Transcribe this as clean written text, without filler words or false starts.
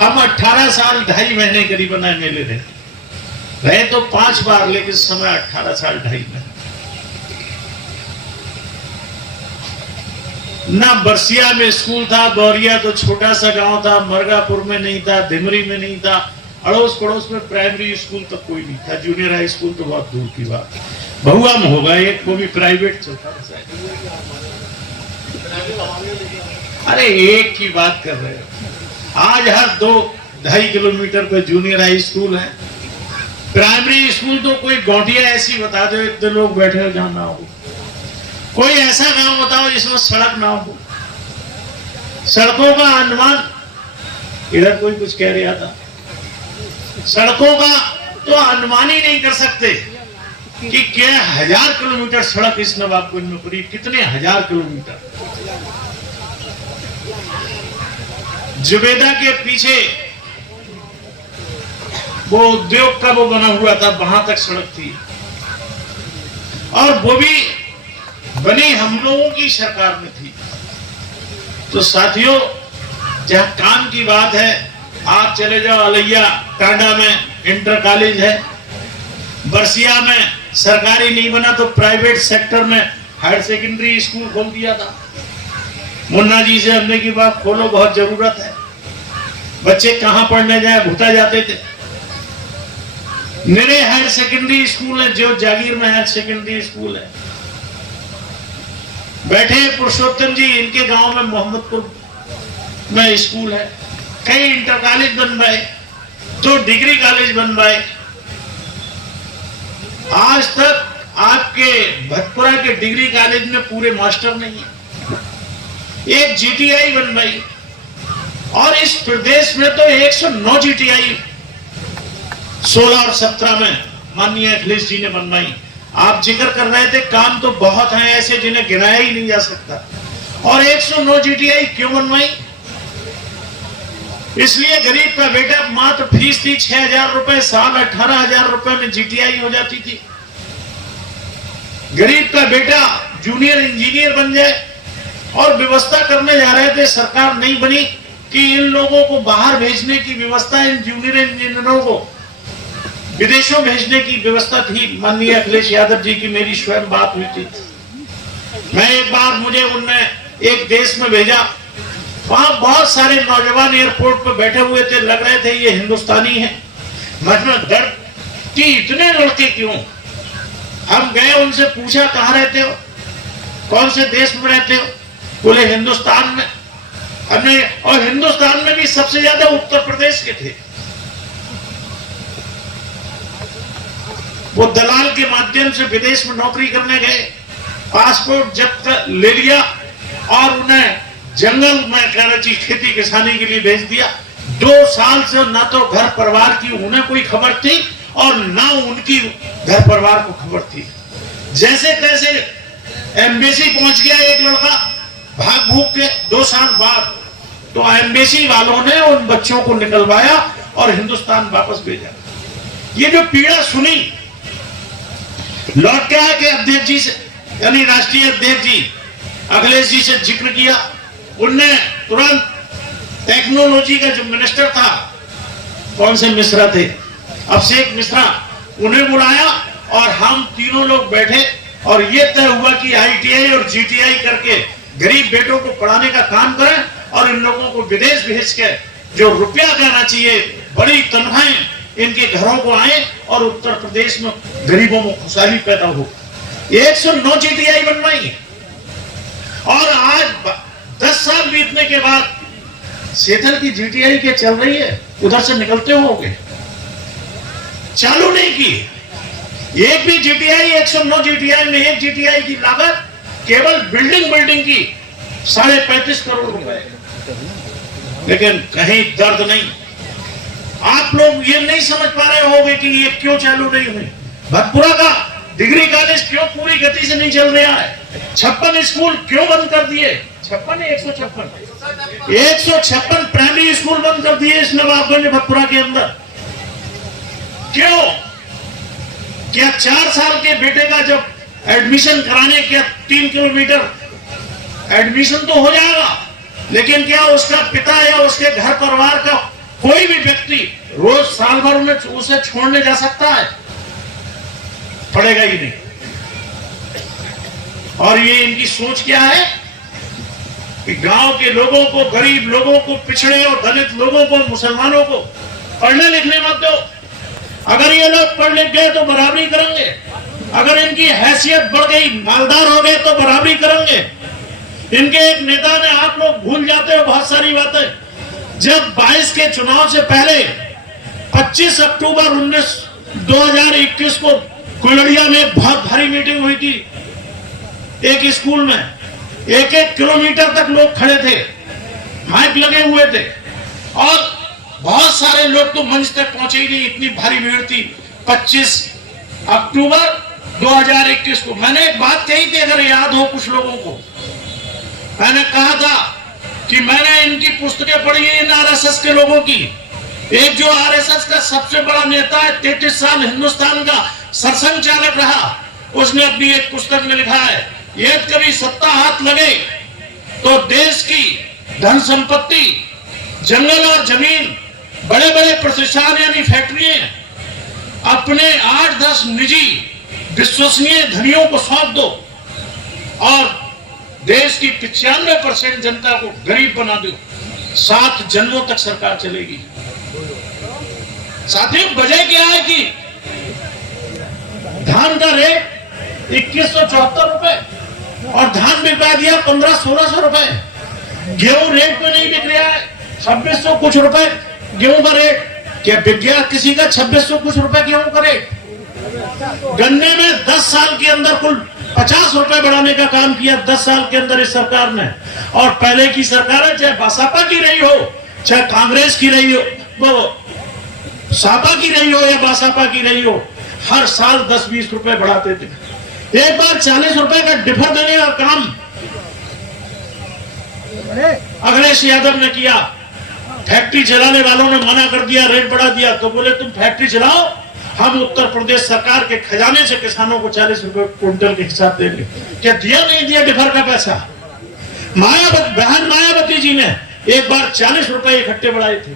हम 18 साल 2.5 महीने करीबन एमएलए रहे तो 5 बार, लेकिन समय 18 साल 2.5 महीने। ना बरसिया में स्कूल था, गौरिया तो छोटा सा गांव था, मरगापुर में नहीं था, धिमरी में नहीं था, अड़ोस पड़ोस में प्राइमरी स्कूल तक कोई नहीं था, जूनियर हाई स्कूल तो बहुत दूर की बात। बहुआ में होगा एक, वो भी प्राइवेट चलता था। अरे एक की बात कर रहे हो, आज हर 2-2.5 किलोमीटर पे जूनियर हाई स्कूल है। प्राइमरी स्कूल तो कोई गौटिया ऐसी बता दो, इतने लोग बैठे हो जहां ना हो। कोई ऐसा गांव बताओ जिसमें सड़क ना हो। सड़कों का अनुमान, इधर कोई कुछ कह रहा था, सड़कों का तो अनुमान ही नहीं कर सकते कि क्या 1000 किलोमीटर सड़क इस नवाबगंज में पूरी, कितने 1000 किलोमीटर। जुबेदा के पीछे वो उद्योग का वो बना हुआ था, वहां तक सड़क थी, और वो भी बनी हम लोगों की सरकार में थी। तो साथियों, जहां काम की बात है, आप चले जाओ अलैया टांडा में इंटर कॉलेज है, बरसिया में सरकारी नहीं बना तो प्राइवेट सेक्टर में हायर सेकेंडरी स्कूल खोल दिया था। मुन्ना जी से हमने की बात, खोलो, बहुत जरूरत है। बच्चे कहां पढ़ने जाए, भूटा जाते थे। मेरे हायर सेकेंडरी स्कूल है, जो जागीर में हायर सेकेंडरी स्कूल है। बैठे पुरुषोत्तम जी, इनके गांव में मोहम्मदपुर में स्कूल है। कई इंटर कॉलेज बनवाए, तो डिग्री कॉलेज बनवाए। आज तक आपके भटपुरा के डिग्री कॉलेज में पूरे मास्टर नहीं है। एक जीटीआई बनवाई, और इस प्रदेश में तो 109 जीटीआई 16 और 17 में माननीय अखिलेश जी ने बनवाई। आप जिक्र कर रहे थे, काम तो बहुत हैं ऐसे जिन्हें गिनाया ही नहीं जा सकता। और 109 जीटीआई क्यों बनवाई? इसलिए गरीब का बेटा, मात्र फीस थी 6000 रुपए साल, 18,000 रुपए में जीटीआई हो जाती थी। गरीब का बेटा जूनियर इंजीनियर बन जाए, और व्यवस्था करने जा रहे थे, सरकार नहीं बनी कि इन लोगों को बाहर भेजने की व्यवस्था, इन जूनियर इंजीनियरों को विदेशों भेजने की व्यवस्था थी। माननीय अखिलेश यादव जी की मेरी स्वयं बात हुई थी। मैं एक बार, मुझे उनने एक देश में भेजा, वहां बहुत सारे नौजवान एयरपोर्ट पर बैठे हुए थे, लग रहे थे ये हिंदुस्तानी है। मतलब दर्द कि इतने लड़के क्यों? हम गए, उनसे पूछा कहाँ रहते हो, कौन से देश में रहते हो? बोले हिंदुस्तान में। हमने, और हिंदुस्तान में भी सबसे ज्यादा उत्तर प्रदेश के थे। वो दलाल के माध्यम से विदेश में नौकरी करने गए, पासपोर्ट जब्त ले लिया, और उन्हें जंगल में कराची खेती किसानी के लिए भेज दिया। 2 साल से ना तो घर परिवार की उन्हें कोई खबर थी, और ना उनकी घर परिवार को खबर थी। जैसे तैसे एम्बेसी पहुंच गया एक लड़का, भाग भूग के 2 साल बाद, तो एम्बेसी वालों ने उन बच्चों को निकलवाया और हिंदुस्तान वापस भेजा। ये जो पीड़ा सुनी, लौट के आया कि अध्यक्ष जी से, यानी राष्ट्रीय अध्यक्ष जी अखिलेश जी से जिक्र किया। उनने तुरंत टेक्नोलॉजी का जो मिनिस्टर था, कौन से मिश्रा थे, अभिषेक मिश्रा, उन्हें बुलाया, और हम तीनों लोग बैठे, और ये तय हुआ कि आईटीआई और जीटीआई करके गरीब बेटों को पढ़ाने का काम करें, और इन लोगों को विदेश भेज के जो रुपया देना चाहिए, बड़ी तनख्वाहें इनके घरों को आए, और उत्तर प्रदेश में गरीबों में खुशहाली पैदा हो। 109 जीटीआई बनवाई, और आज 10 साल बीतने के बाद सेठल की जीटीआई क्या चल रही है? उधर से निकलते होगे, चालू नहीं की एक भी जीटीआई। 109 जीटीआई में एक जीटीआई की लागत केवल बिल्डिंग की 35.5 करोड़ रुपए। लेकिन कहीं दर्द नहीं। आप लोग ये नहीं समझ पा रहे होंगे कि ये क्यों चालू नहीं हुई। भटपुरा का डिग्री कॉलेज क्यों पूरी गति से नहीं चल रहा है? 56 स्कूल क्यों बंद कर दिए? 156 प्राइमरी स्कूल बंद कर दिए इस नवाबगंज भटपुरा के अंदर। क्यों? क्या 4 साल के बेटे का जब एडमिशन कराने, क्या 3 किलोमीटर एडमिशन तो हो जाएगा, लेकिन क्या उसका पिता या उसके घर परिवार का कोई भी व्यक्ति रोज साल भर में उसे छोड़ने जा सकता है? पड़ेगा ही नहीं। और ये इनकी सोच क्या है कि गांव के लोगों को, गरीब लोगों को, पिछड़े और दलित लोगों को, मुसलमानों को पढ़ने लिखने मत दो। अगर ये लोग पढ़ लिख गए तो बराबरी करेंगे, अगर इनकी हैसियत बढ़ गई, मालदार हो गए तो बराबरी करेंगे। इनके एक नेता ने, आप लोग भूल जाते हो बहुत सारी बातें, जब 22 के चुनाव से पहले 25 अक्टूबर 2021 को कुलड़िया में बहुत भारी मीटिंग हुई थी एक स्कूल में। 1-1 किलोमीटर तक लोग खड़े थे, माइक लगे हुए थे और बहुत सारे लोग तो मंच तक पहुंचे ही नहीं, इतनी भारी भीड़ थी। 25 अक्टूबर 2021 को मैंने एक बात कही थी, अगर याद हो कुछ लोगों को, मैंने कहा था कि मैंने इनकी पुस्तकें पढ़ी है, इन आरएसएस के लोगों की। एक जो आरएसएस का सबसे बड़ा नेता है, 33 साल हिंदुस्तान का सरसंघ चालक रहा, उसने अपनी एक पुस्तक में लिखा है, यदि कभी सत्ता हाथ लगे तो देश की धन संपत्ति, जंगल और जमीन, बड़े बड़े प्रतिष्ठान यानी फैक्ट्रियां अपने 8-10 निजी विश्वसनीय धनियों को सौंप दो और देश की 95% जनता को गरीब बना दो। 7 जन्मों तक सरकार चलेगी। साथियों, वजह क्या है कि धान का रेट 2174 रुपए और धान बिका दिया 1500-1600 रुपए। गेहूं रेट पे नहीं बिक रहा है, 2600 कुछ रुपए गेहूं का रेट। क्या बिक गया किसी का 2600 कुछ रुपए गेहूं का रेट? गन्ने में 10 साल के अंदर कुल 50 रुपए बढ़ाने का काम किया 10 साल के अंदर इस सरकार ने। और पहले की सरकार, चाहे बसपा की रही हो, चाहे कांग्रेस की रही हो, वो सपा की रही हो या बसपा की रही हो, हर साल 10-20 रुपए बढ़ाते थे। एक बार 40 रुपए का डिफर देने का काम अखिलेश यादव ने किया। फैक्ट्री चलाने वालों ने मना कर दिया, रेट बढ़ा दिया, तो बोले तुम फैक्ट्री चलाओ, हम उत्तर प्रदेश सरकार के खजाने से किसानों को 40 रुपए क्विंटल के हिसाब देंगे। क्या दिया नहीं दिया डिफर का पैसा? बहन मायावती जी ने एक बार 40 रुपए इकट्ठे बढ़ाए थे।